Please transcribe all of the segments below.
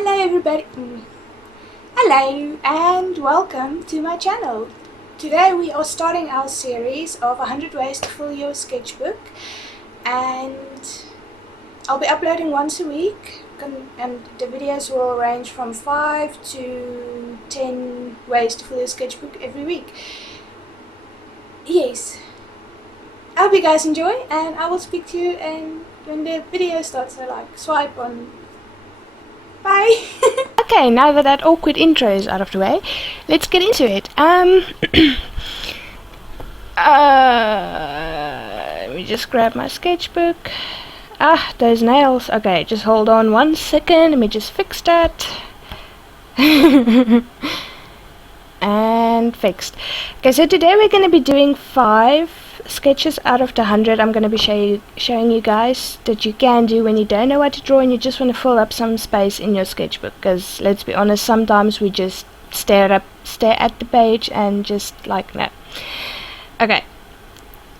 Hello everybody, hello and welcome to my channel. Today we are starting our series of 100 ways to fill your sketchbook, and I'll be uploading once a week, and the videos will range from 5 to 10 ways to fill your sketchbook every week. Yes, I hope you guys enjoy, and I will speak to you when the video starts. So like swipe on. Bye. Okay, now that awkward intro is out of the way, let's get into it. Let me just grab my sketchbook. Ah, those nails. Okay, just hold on 1 second. Let me just fix that. And fixed. Okay, so today we're going to be doing 5 sketches out of the 100 I'm going to be showing you guys that you can do when you don't know what to draw and you just want to fill up some space in your sketchbook, because let's be honest, sometimes we just stare at the page and just like no. Okay,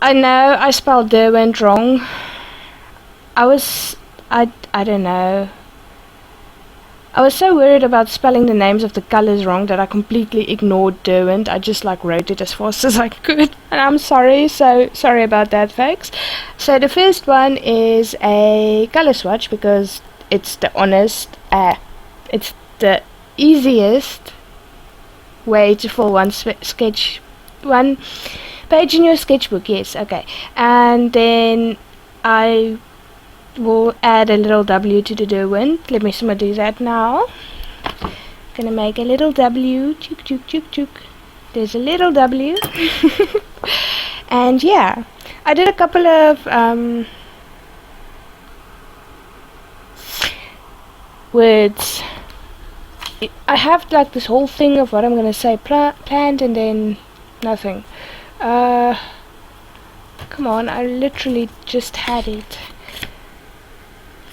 I know I spelled Derwent wrong. I don't know. I was so worried about spelling the names of the colors wrong that I completely ignored Derwent. I just like wrote it as fast as I could, and I'm sorry, so sorry about that, folks. So the first one is a color swatch, because it's the it's the easiest way to fill one page in your sketchbook. Yes, okay. And then I will add a little W to the Derwent. Let me do that now. Gonna make a little W. Chook, chook, chook, chook. There's a little W. And yeah, I did a couple of words. I have like this whole thing of what I'm gonna say planned, and then nothing. Come on, I literally just had it.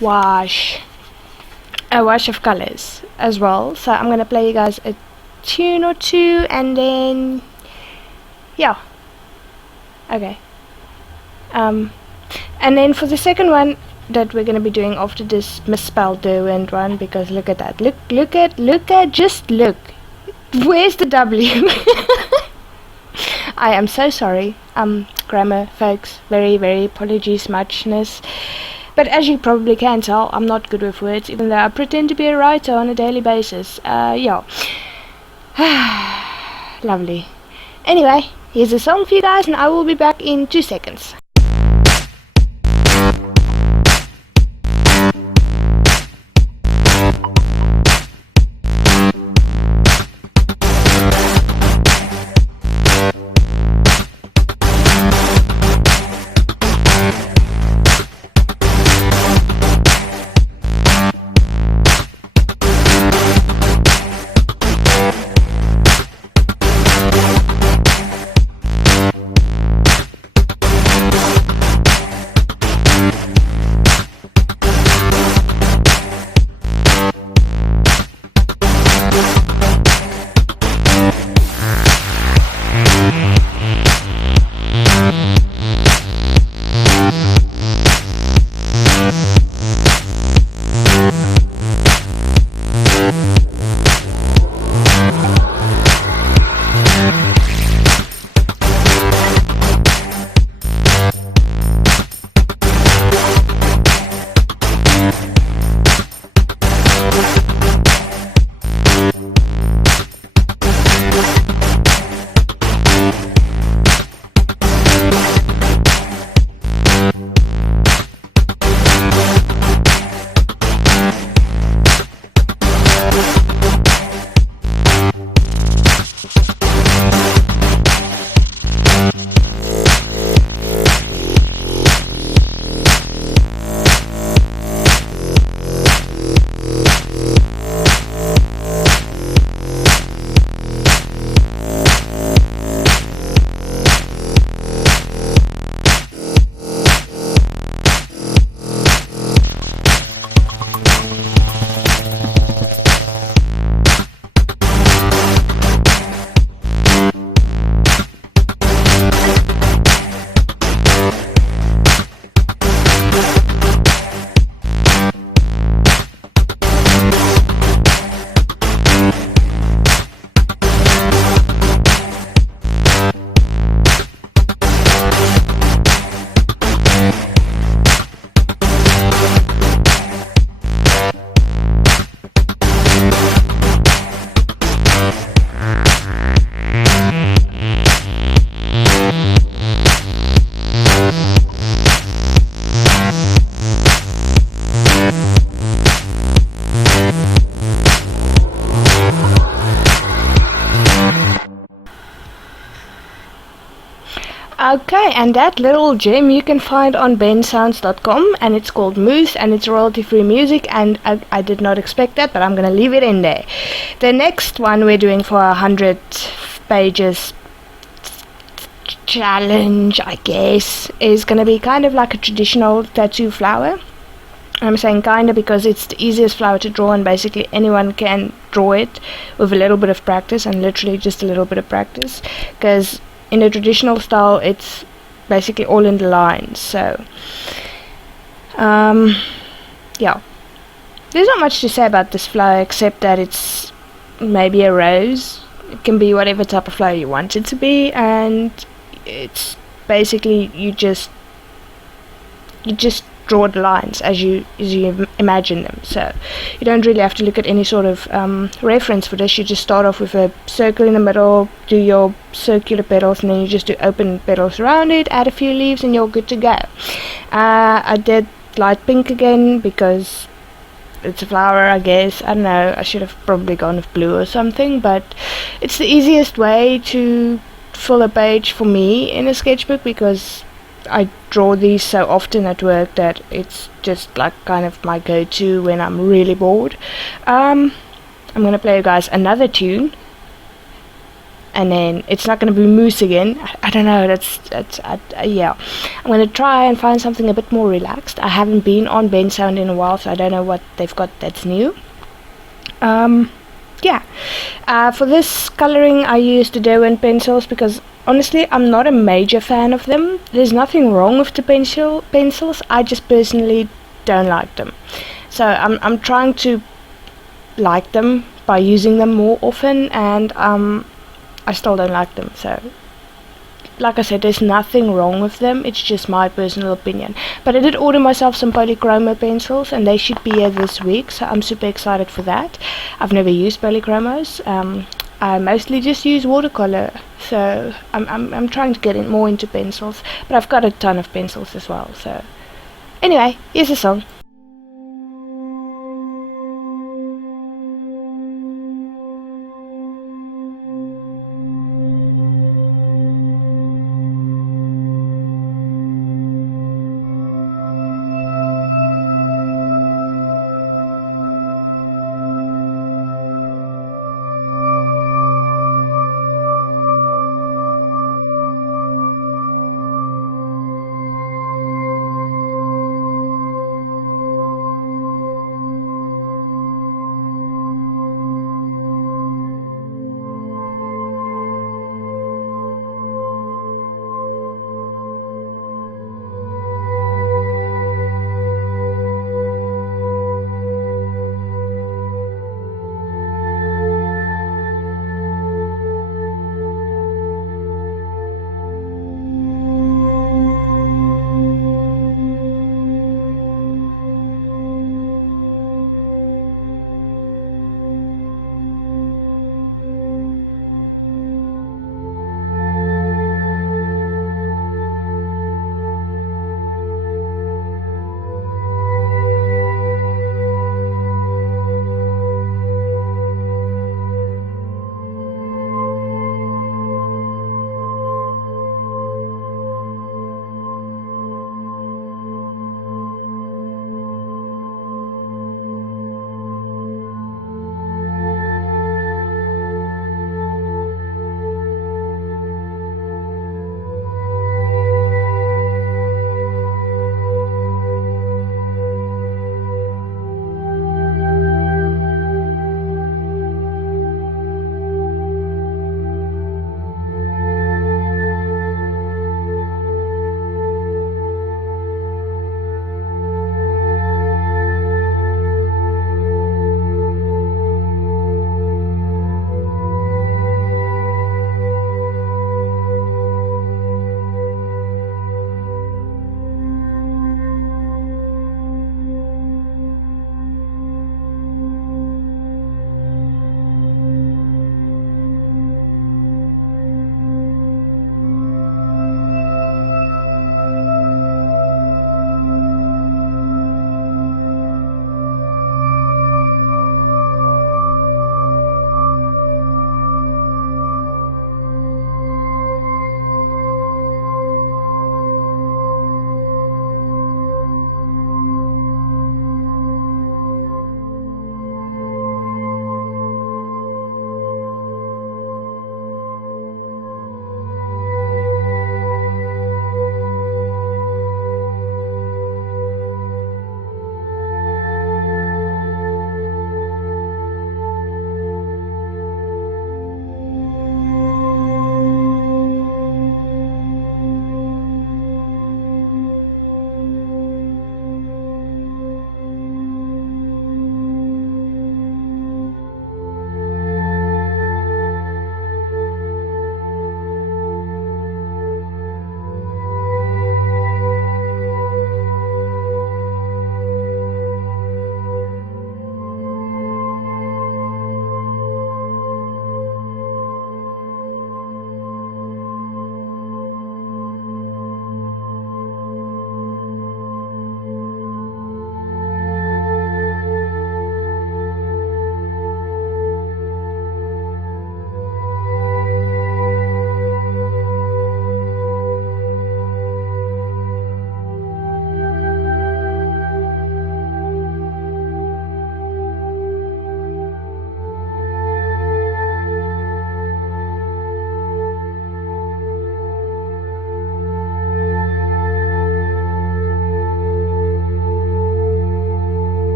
A wash of colors as well. So I'm gonna play you guys a tune or two, and then yeah, okay. And then for the second one that we're gonna be doing after this misspelled Derwent one, because look at that, look, just look, where's the W? I am so sorry, grammar folks, very apologies muchness. But as you probably can tell, I'm not good with words, even though I pretend to be a writer on a daily basis. Yeah. Lovely. Anyway, here's a song for you guys, and I will be back in 2 seconds. Okay, and that little gem you can find on bensounds.com, and it's called Moose, and it's royalty-free music, and I did not expect that, but I'm gonna leave it in there. The next one we're doing for 100 pages challenge, I guess, is gonna be kind of like a traditional tattoo flower. I'm saying kinda because it's the easiest flower to draw, and basically anyone can draw it with a little bit of practice, and literally just a little bit of practice, because in the traditional style it's basically all in the lines. So yeah, there's not much to say about this flower except that it's maybe a rose. It can be whatever type of flower you want it to be, and it's basically you just draw the lines as you imagine them. So you don't really have to look at any sort of reference for this. You just start off with a circle in the middle, do your circular petals, and then you just do open petals around it, add a few leaves, and you're good to go. I did light pink again because it's a flower, I guess. I don't know, I should have probably gone with blue or something, but it's the easiest way to fill a page for me in a sketchbook, because I draw these so often at work that it's just like kind of my go-to when I'm really bored. I'm gonna play you guys another tune, and then it's not gonna be Moose again. I don't know, yeah. I'm gonna try and find something a bit more relaxed. I haven't been on Ben Sound in a while, so I don't know what they've got that's new. Yeah. For this coloring I used the Derwent pencils because honestly I'm not a major fan of them. There's nothing wrong with the pencils, I just personally don't like them. So I'm trying to like them by using them more often, and I still don't like them. So like I said, there's nothing wrong with them, it's just my personal opinion. But I did order myself some polychroma pencils, and they should be here this week, so I'm super excited for that. I've never used polychromos. I mostly just use watercolor, so I'm trying to get more into pencils, but I've got a ton of pencils as well. So anyway, here's the song.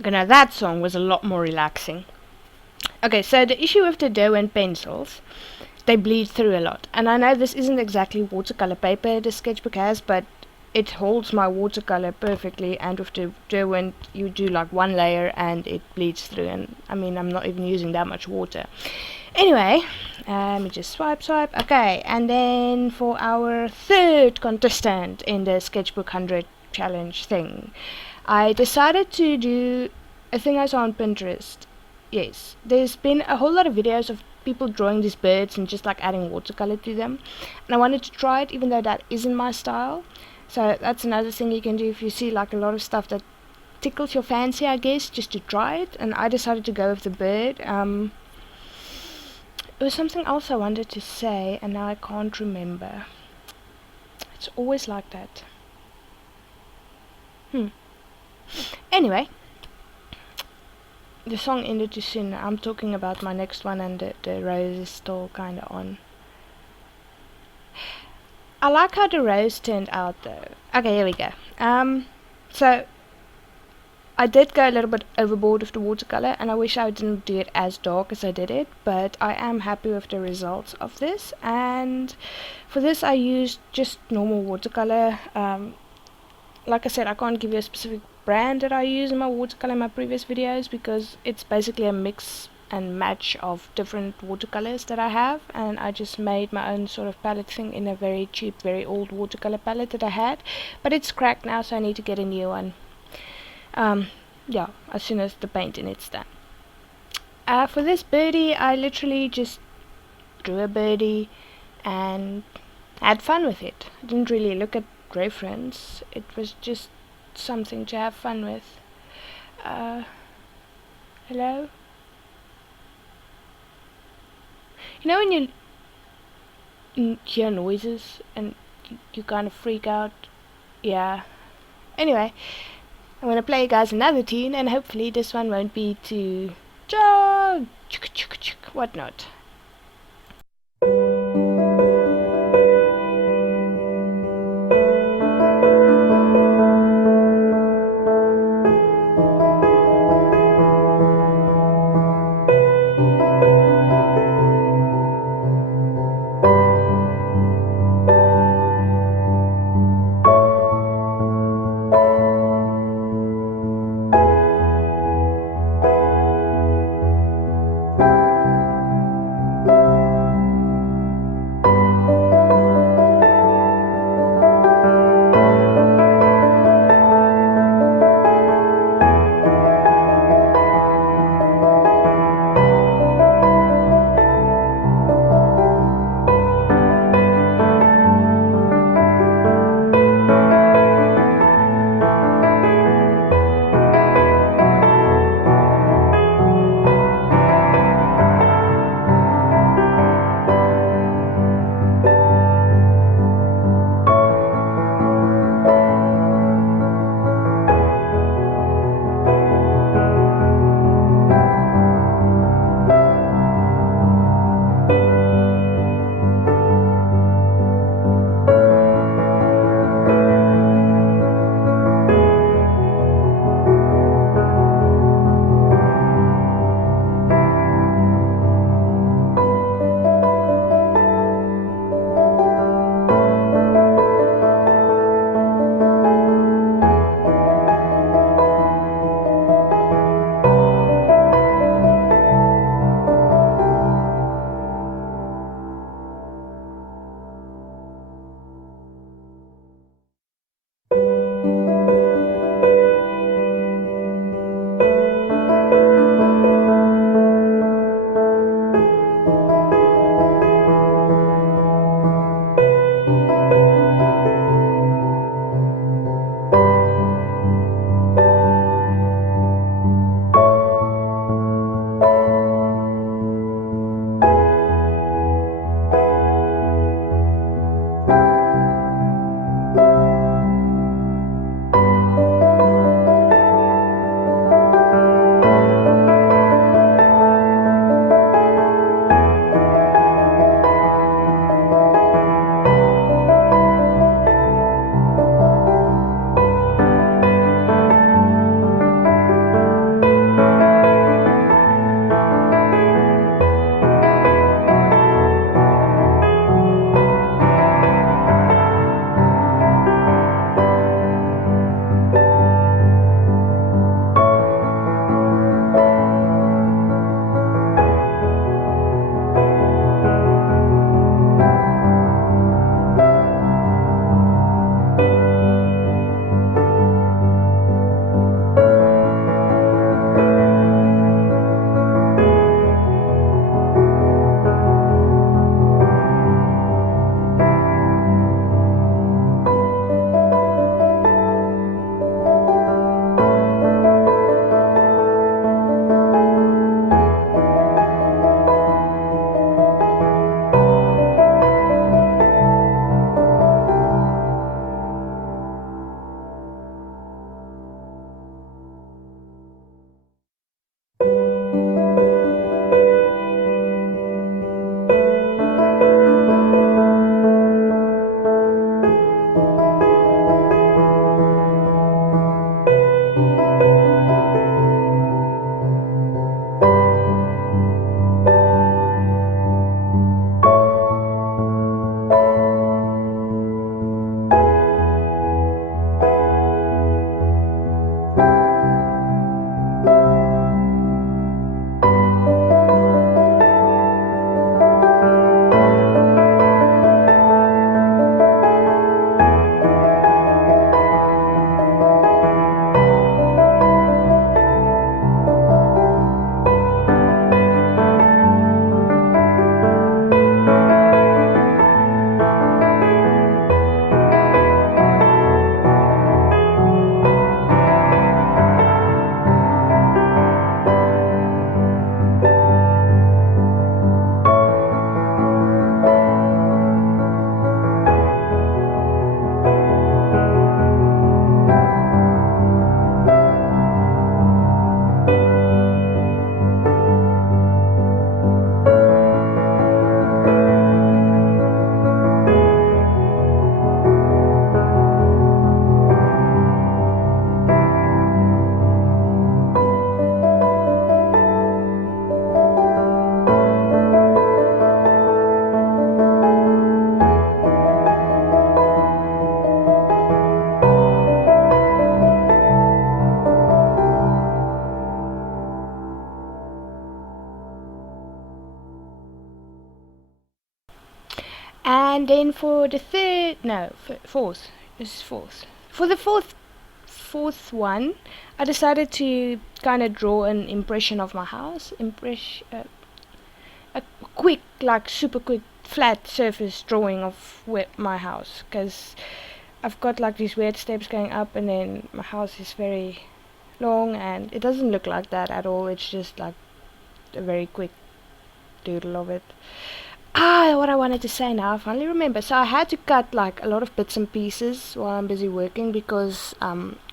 Okay, now that song was a lot more relaxing. Okay, so the issue with the Derwent pencils, they bleed through a lot. And I know this isn't exactly watercolor paper the sketchbook has, but it holds my watercolor perfectly, and with the Derwent you do like one layer and it bleeds through, and I mean I'm not even using that much water. Anyway, let me just swipe. Okay, and then for our third contestant in the sketchbook 100 challenge thing, I decided to do a thing I saw on Pinterest. Yes, there's been a whole lot of videos of people drawing these birds and just like adding watercolor to them, and I wanted to try it even though that isn't my style. So that's another thing you can do if you see like a lot of stuff that tickles your fancy, I guess, just to try it. And I decided to go with the bird. It was something else I wanted to say and now I can't remember. It's always like that. Anyway, the song ended too soon. I'm talking about my next one, and the rose is still kinda on. I like how the rose turned out though. Okay, here we go. So I did go a little bit overboard with the watercolor, and I wish I didn't do it as dark as I did it, but I am happy with the results of this. And for this I used just normal watercolor. Like I said, I can't give you a specific brand that I use in my watercolor in my previous videos, because it's basically a mix and match of different watercolors that I have, and I just made my own sort of palette thing in a very cheap, very old watercolor palette that I had, but it's cracked now, so I need to get a new one. Yeah, as soon as the paint in it's done. For this birdie, I literally just drew a birdie and had fun with it. I didn't really look at reference, it was just something to have fun with. Hello? You know when you hear noises and you kind of freak out? Yeah. Anyway, I'm gonna play you guys another tune, and hopefully this one won't be too whatnot. And then for the fourth, this is fourth. For the fourth one, I decided to kind of draw an impression of my house. A quick, like super quick, flat surface drawing of my house, because I've got like these weird steps going up, and then my house is very long, and it doesn't look like that at all. It's just like a very quick doodle of it. What I wanted to say now, I finally remember. So I had to cut like a lot of bits and pieces while I'm busy working, because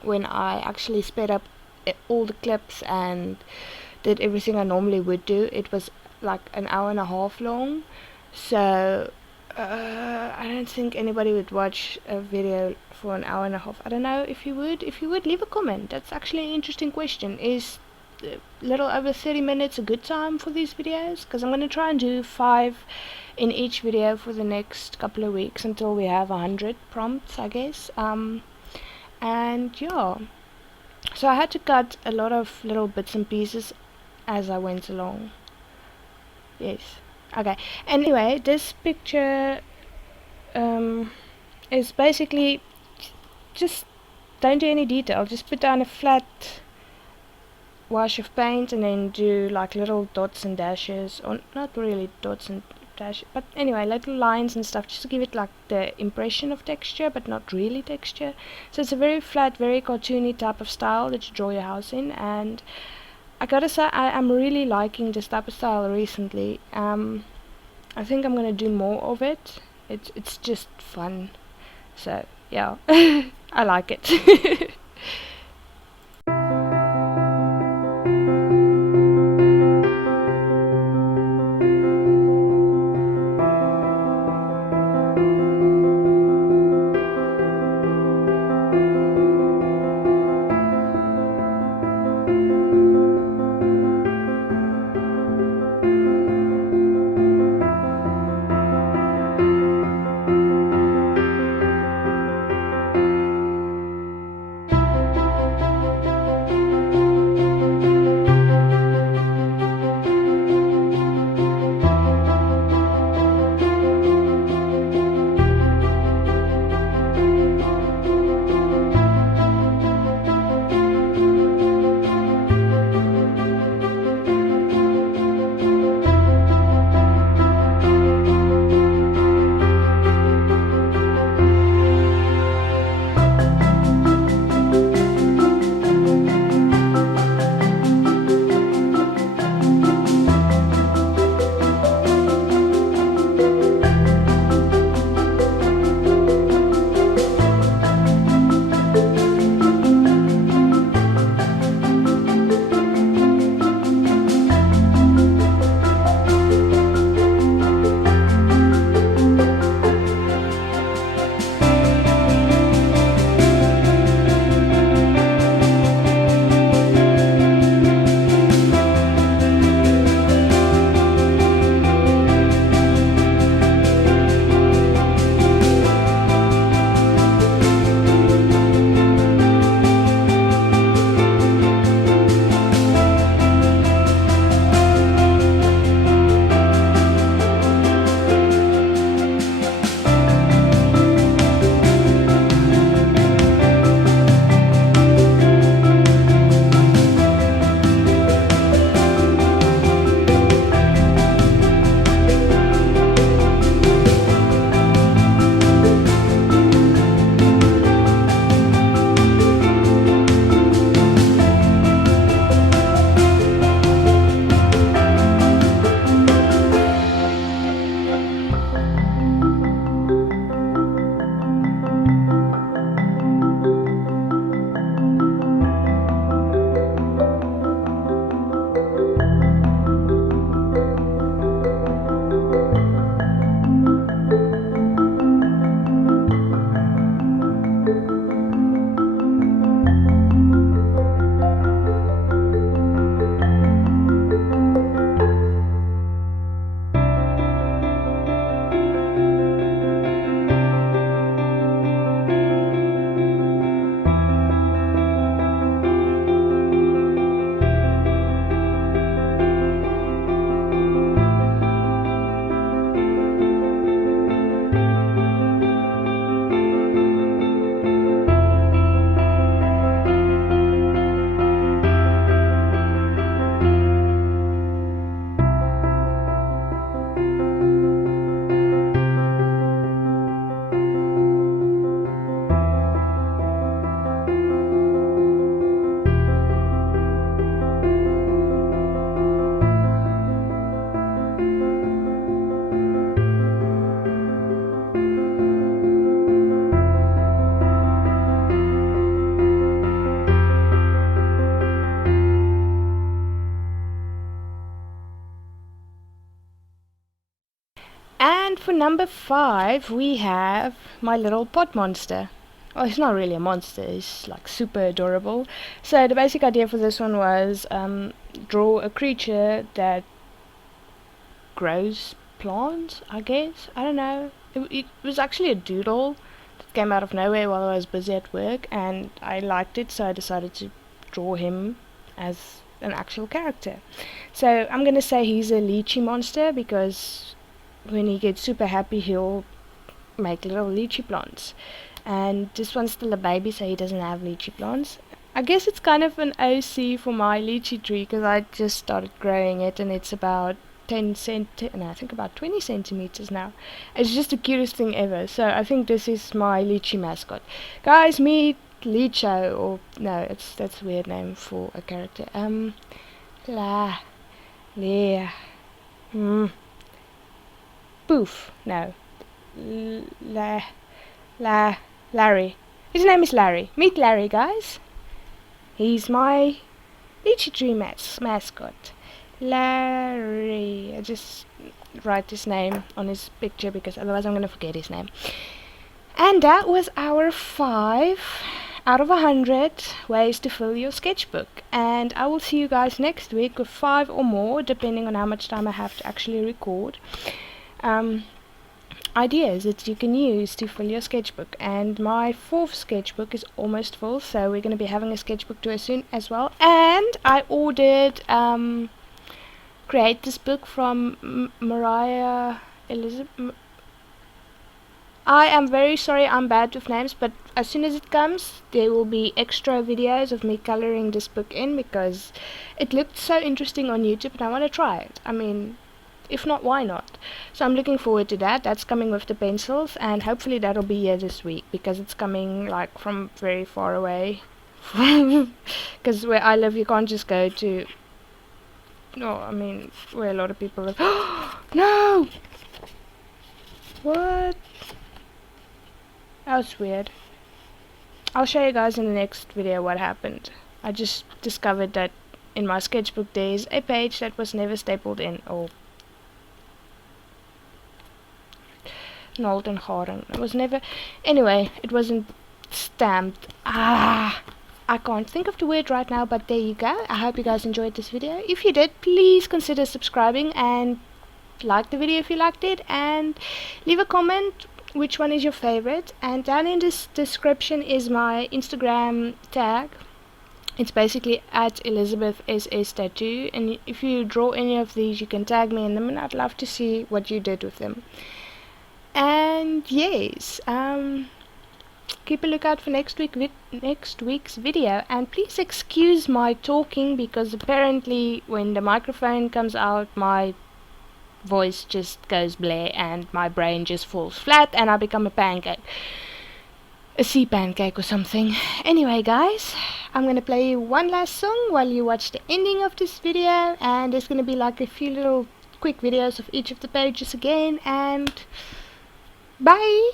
when I actually sped up all the clips and did everything I normally would do, it was like an hour and a half long. So I don't think anybody would watch a video for an hour and a half. I don't know if you would. If you would, leave a comment. That's actually an interesting question. Is a little over 30 minutes a good time for these videos? Because I'm going to try and do 5 in each video for the next couple of weeks until we have 100 prompts, I guess. And yeah, so I had to cut a lot of little bits and pieces as I went along. Yes. Okay. Anyway, this picture is basically just don't do any detail. Just put down a flat wash of paint and then do like little dots and dashes, or not really dots and dashes, but anyway, little lines and stuff, just to give it like the impression of texture, but not really texture. So it's a very flat, very cartoony type of style that you draw your house in, and I gotta say I'm really liking this type of style recently. I think I'm gonna do more of it. It's just fun, so yeah. I like it. for number 5 we have my little pot monster. Oh, he's not really a monster, he's like super adorable. So the basic idea for this one was draw a creature that grows plants, I guess. I don't know. It was actually a doodle that came out of nowhere while I was busy at work, and I liked it, so I decided to draw him as an actual character. So I'm gonna say he's a lychee monster because when he gets super happy he'll make little lychee plants. And this one's still a baby, so he doesn't have lychee plants. I guess it's kind of an OC for my lychee tree because I just started growing it, and it's about 20 centimeters now. It's just the cutest thing ever. So I think this is my lychee mascot. Guys, meet Licho, or no, that's a weird name for a character. Poof. No. Larry. His name is Larry. Meet Larry, guys. He's my lychee tree mascot. Larry. I just write his name on his picture because otherwise I'm going to forget his name. And that was our 5 out of 100 ways to fill your sketchbook. And I will see you guys next week with 5 or more, depending on how much time I have to actually record. Ideas that you can use to fill your sketchbook. And my 4th sketchbook is almost full, so we're going to be having a sketchbook tour soon as well. And I ordered Create This Book from Mariah Elizabeth. I am very sorry, I'm bad with names, but as soon as it comes there will be extra videos of me coloring this book in because it looked so interesting on YouTube and I want to try it. I mean, if not, why not? So I'm looking forward to that. That's coming with the pencils, and hopefully that'll be here this week because it's coming like from very far away. Because where I live you can't just go to, no, I mean where a lot of people live. No! What? That was weird. I'll show you guys in the next video what happened. I just discovered that in my sketchbook there is a page that was never stapled in, or it was never, anyway, it wasn't stamped. I can't think of the word right now, but there you go. I hope you guys enjoyed this video. If you did, please consider subscribing and like the video if you liked it, and leave a comment which one is your favorite. And down in this description is my Instagram tag. It's basically at Elizabeth SS Tattoo, and if you draw any of these you can tag me in them and I'd love to see what you did with them. And yes, keep a lookout for next week's video, and please excuse my talking because apparently when the microphone comes out my voice just goes blare and my brain just falls flat and I become a pancake, a sea pancake or something. Anyway guys, I'm gonna play you one last song while you watch the ending of this video, and there's gonna be like a few little quick videos of each of the pages again, and bye!